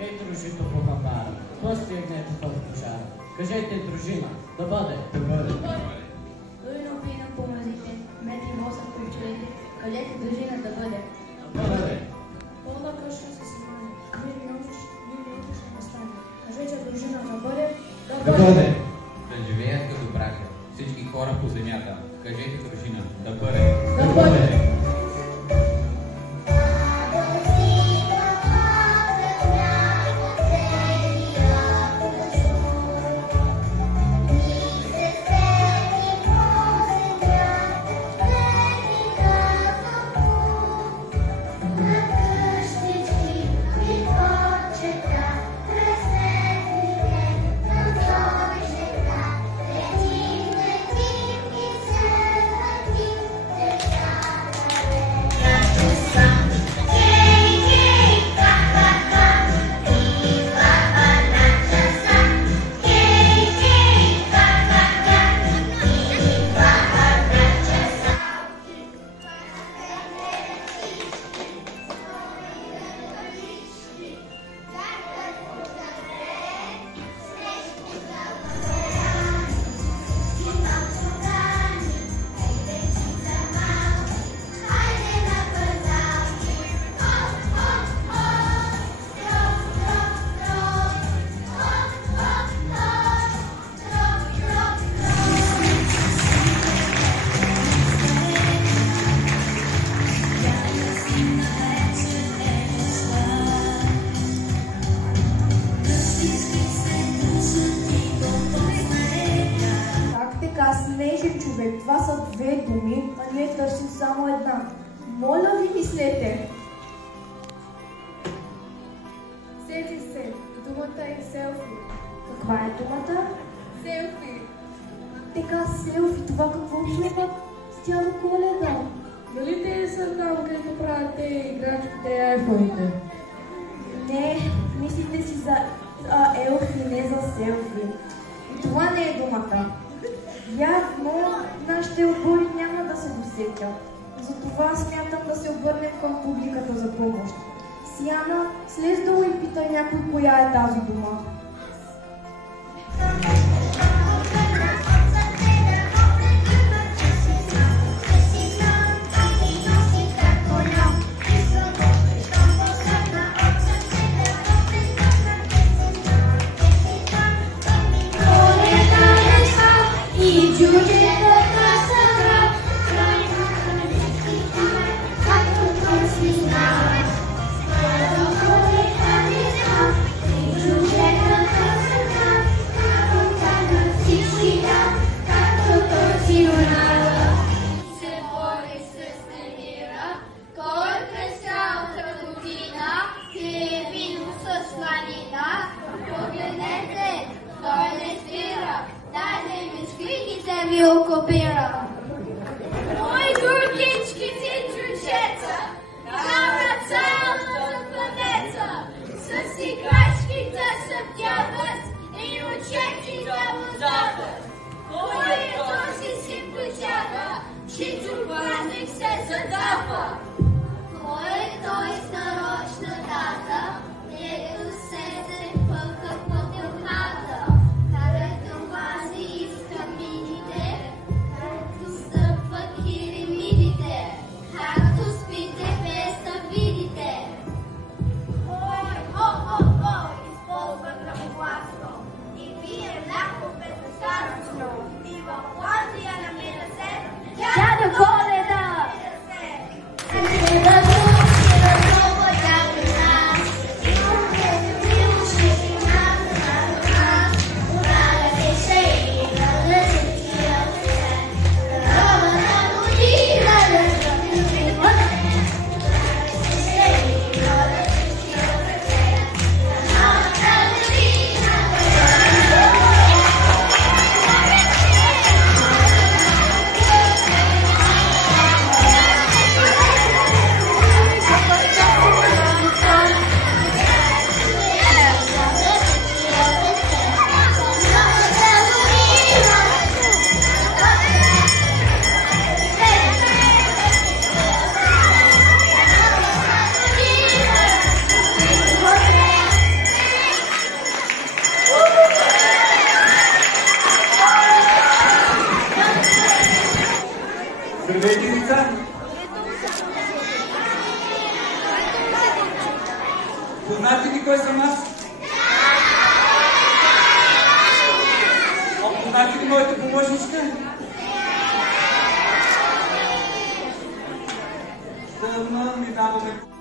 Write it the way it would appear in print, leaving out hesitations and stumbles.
Ей, дружито по папара, постигнете под кошара. Кажете, дружина, да бъде. Да бъде. Дойно пина по мазите, мети воса по пчелите, кажете, дружина да бъде. Да бъде. Полна къща се събрани, мир ще настане. Кажете, дружина да бъде. Да бъде. Да живеят като братя всички хора по земята. Кажете, дружина, да бъде. Да бъде. Снежен човек, това са две думи, а ние търсим само една. Моля ви, мислете. Сети се, думата е селфи. Каква е думата? Селфи. Така, селфи, това какво има с Дядо Коледа? Дали те са там, където правят те играчките и айфоните? Не, мислите си за елфи, не за селфи. И това не е думата. Явно нашите отбори няма да се досетят. Затова смятам да се обърнем към публиката за помощ. Сияна, слез долу и питай някой коя е тази дума. Julieta Здравейте, деца! Познате ли кой съм аз? А познате ли моята помощничка? Тъмна ми даваме